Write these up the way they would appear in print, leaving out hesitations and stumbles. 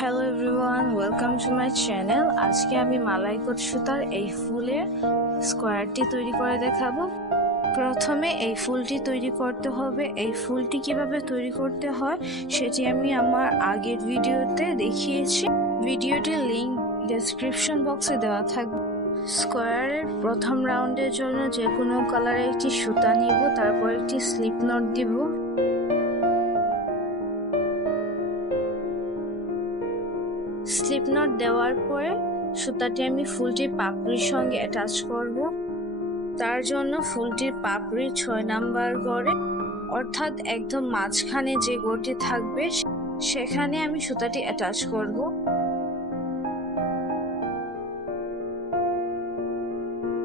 Hello everyone, welcome to my channel. আজকে আমি মালাইকট সুতার এই ফুলের স্কোয়ারটি তৈরি করে দেখাবো। প্রথমে এই ফুলটি তৈরি করতে হবে। এই ফুলটি কিভাবে তৈরি করতে হয় সেটি আমি আমার আগের ভিডিওতে দেখিয়েছি। ভিডিওটির লিংক ডেসক্রিপশন বক্সে দেওয়া থাকবে। স্কোয়ারের প্রথম রাউন্ডের জন্য যে কোনো কালারের একটি সুতা নিব, তারপর একটি স্লিপ নট দিব। স্লিপ নট দেওয়ার পরে সুতাটি আমি ফুলটির পাপড়ির সঙ্গে অ্যাটাচ করব। তার জন্য ফুলটির পাপড়ির 6 নাম্বার গড়ে, অর্থাৎ একদম মাঝখানে যে গড়টি থাকবে সেখানে আমি সুতাটি অ্যাটাচ করব।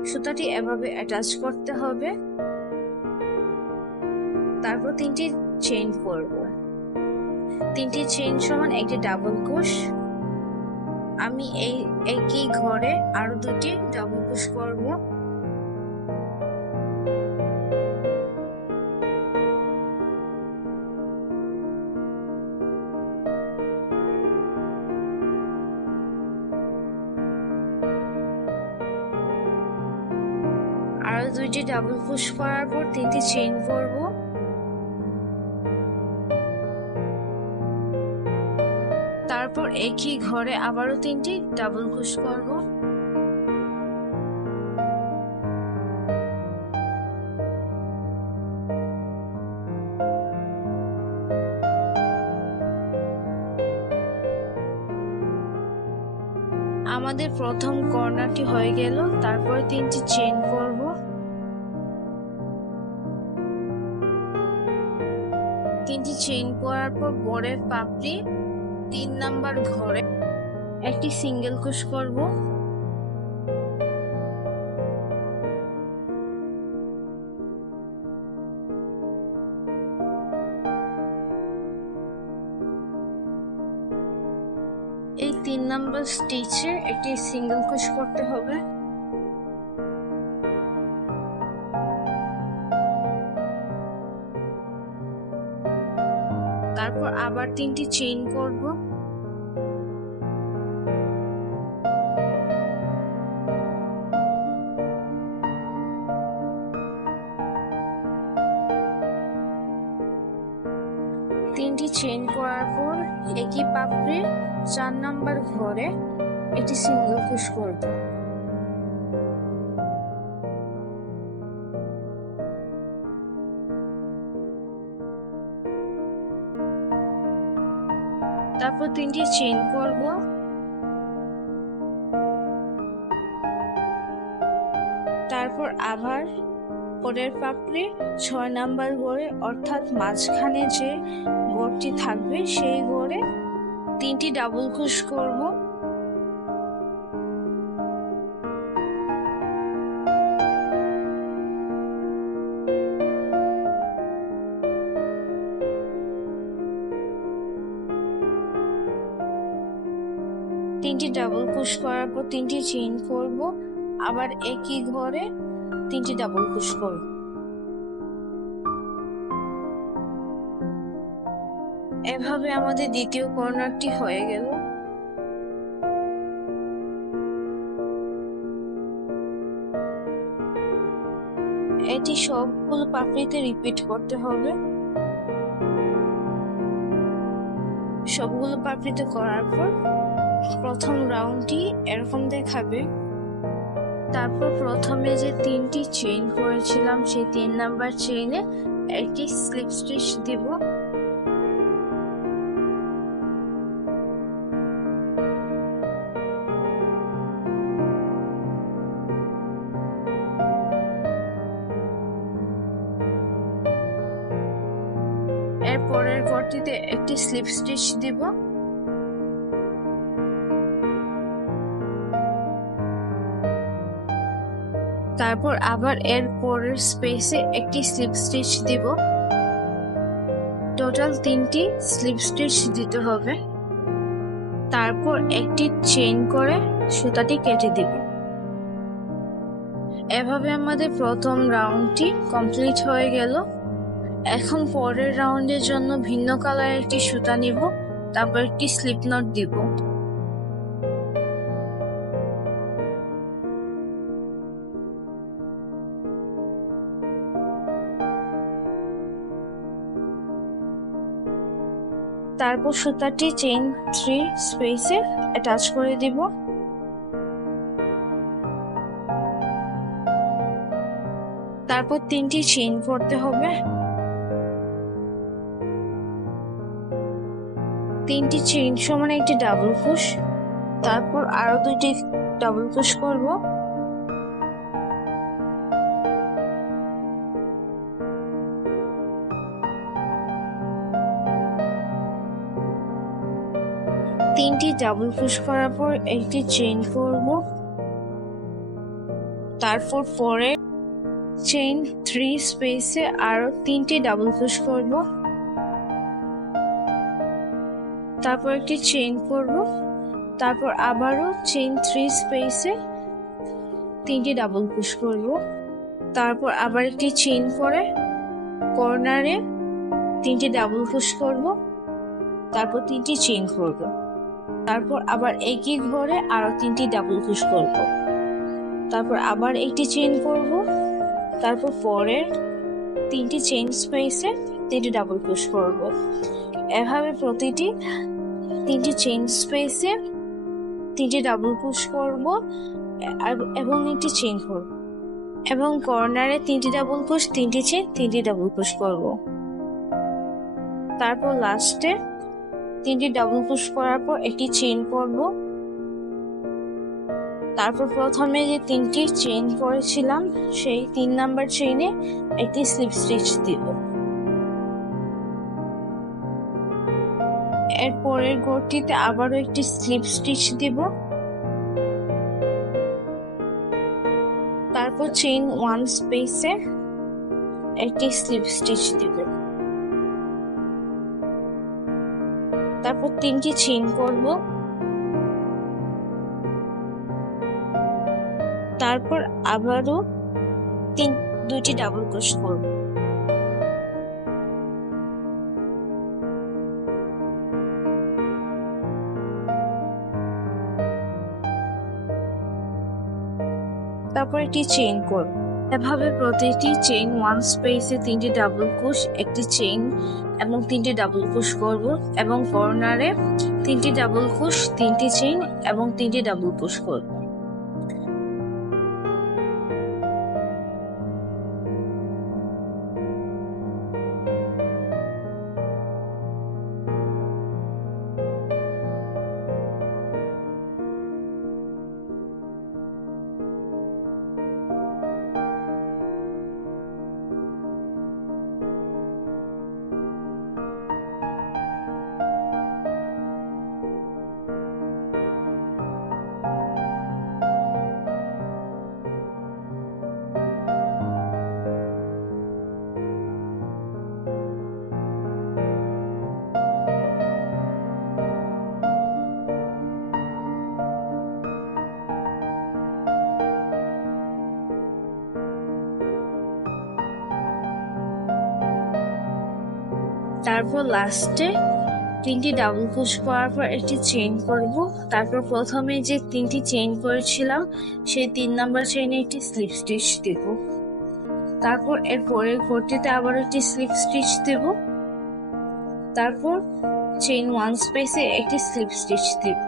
সুতাটি এভাবে অ্যাটাচ করতে হবে। তারপর 3টি চেইন করব। 3টি চেইন সমান একটি ডাবল ক্রোশ। আমি এই একই ঘরে আরো 2টি ডাবল ক্রোশ করব। আরো 2টি ডাবল ক্রোশ করার পর 3টি চেইন করব। তারপর একই ঘরে আবারও 3টি ডাবল ক্রোশ করব। আমাদের প্রথম কর্নারটি হয়ে গেল। তারপর 3টি চেইন করব। তিনটি চেইন করার পর বরের পাপড়ি 3 নাম্বার ঘরে একটি সিঙ্গেল ক্রোশ করব। এই 3 নাম্বার স্টিচে একটি সিঙ্গেল ক্রোশ করতে হবে। তারপর আবার 3টি চেইন করব। তিনটি চেইন করার পর একই পাপড়ির 4 নাম্বার ঘরে একটি সিঙ্গেল ক্রোশ করব। তারপর 3টি চেইন করব। তারপর আবার পরের পাপড়ি 6 নাম্বার ঘরে, অর্থাৎ মাঝখানে যে গড়টি থাকবে সেই গড়ে 3টি ডাবল ক্রোশ করব। তিনটি ডাবল ক্রোশ করার পর 3টি চেইন করব। আবার একই ঘরে 3টি ডাবল ক্রোশ করব। এভাবে আমাদের দ্বিতীয় কর্নারটি হয়ে গেল। এটি সবগুলো পাপড়িতে রিপিট করতে হবে। সবগুলো পাপড়িতে করার পর প্রথম রাউন্ডটি এরকম দেখাবে। তারপর প্রথমে যে 3টি চেইন করেছিলাম সেই 3 নাম্বার চেইনে একটি স্লিপ স্টিচ দিব। এর পরের ঘরটিতে একটি স্লিপ স্টিচ দিব। তারপর আবার এর পরের স্পেসে একটি স্লিপ স্টিচ দিব। টোটাল 3টি স্লিপ স্টিচ দিতে হবে। তারপর একটি চেইন করে সুতাটি কেটে দিব। এভাবে আমাদের প্রথম রাউন্ডটি কমপ্লিট হয়ে গেল। এখন পরের রাউন্ডের জন্য ভিন্ন কালারের একটি সুতা নিব। তারপর একটি স্লিপ নট দিব। তারপর সুতাটি চেইন 3 স্পেসে অ্যাটাচ করে দিব। তারপর 3টি চেইন করতে হবে। 3টি চেইন সমান একটি ডাবল ক্রোশ, তারপর আরো 2টি ডাবল ক্রোশ করব। তিনটি ডাবল ক্রোশ করার পর একটি চেইন করব, তারপর পরে চেইন 3 স্পেসে আরো 3টি ডাবল ক্রোশ করব, তারপর একটি চেইন করব, তারপর আবারও চেইন 3 স্পেসে 3টি ডাবল ক্রোশ করব, তারপর আবার একটি চেইন করে কর্নারে 3টি ডাবল ক্রোশ করব, তারপর 3টি চেইন করব, তারপর আবার একই ঘরে আরো 3টি ডাবল ক্রোশ করব, তারপর আবার একটি চেইন করব, তারপর পরে 3টি চেইন স্পেসে 3টি ডাবল ক্রোশ করব। এভাবে প্রতিটি 3টি চেইন স্পেসে 3টি ডাবল ক্রোশ করব এবং একটি চেইন করব, এবং কর্নারে 3টি ডাবল ক্রোশ, 3টি চেইন, 3টি ডাবল ক্রোশ করব। তারপর লাস্টে 3টি ডাবল ক্রোশ করার পর একটি চেইন করব, তারপর প্রথমে যে 3টি চেইন করেছিলাম সেই 3 নাম্বার চেইনে একটি স্লিপ স্টিচ দিব। এর পরের ঘরটিতে আবারও একটি স্লিপ স্টিচ দিব, তারপর চেইন 1 স্পেসে একটি স্লিপ স্টিচ দিব, তারপর 3টি চেইন করব, তারপর আবারও 2টি ডাবল ক্রোশ করব। তারপর একটি চেইন করব। এভাবে প্রতিটি চেইন 1 স্পেসে 3টি ডাবল ক্রোশ, একটি চেইন এবং 3টি ডাবল ক্রোশ করব, এবং কর্নারে 3টি ডাবল ক্রোশ, 3টি চেইন এবং 3টি ডাবল ক্রোশ করব। তারপর লাস্টে 3টি ডাবল ক্রোশ করার পর একটি চেইন করব, তারপর প্রথমে যে 3টি চেইন করেছিলাম সেই 3 নাম্বার চেইনে একটি স্লিপ স্টিচ দেব, তারপর এর পরের ঘরটিতে আবার একটি স্লিপ স্টিচ দেব, তারপর চেইন 1 স্পেসে একটি স্লিপ স্টিচ দেব।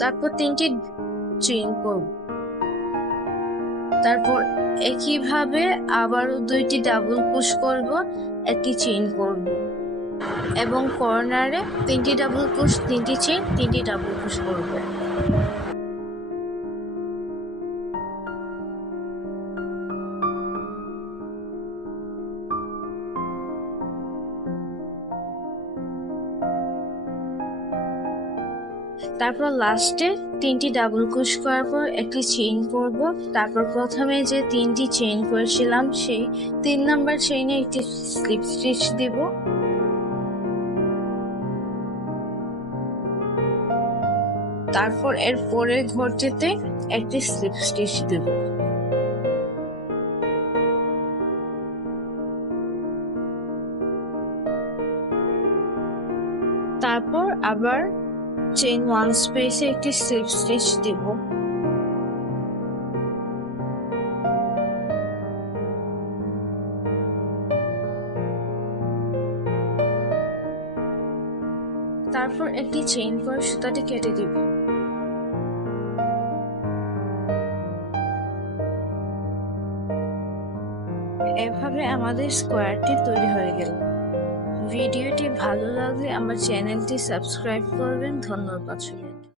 তারপর 3টি চেইন করব, তারপর একইভাবে আবারও 2টি ডাবল ক্রোশ করব, একটি চেইন করব, এবং কর্নারে 3টি ডাবল ক্রোশ, 3টি চেইন, 3টি ডাবল ক্রোশ করব। তারপর লাস্টে 3টি ডাবল ক্রোশ করার পর একটি চেইন করব, তারপর প্রথমে যে 3টি চেইন করেছিলাম সেই 3 নাম্বার চেইনে একটি স্লিপ স্টিচ দেব, তারপর এর পরের ঘরটিতে একটি স্লিপ স্টিচ দেব। তারপর আবার চেইন 1 স্পেসে একটি স্লিপ স্টিচ দেব। তারপর একটি চেইন করে সুতাটি কেটে দেব। এভাবে আমাদের স্কোয়ারটি তৈরি হয়ে গেল। ভিডিওটি ভালো লাগলে আমার চ্যানেলটি সাবস্ক্রাইব করবেন। ধন্যবাদ।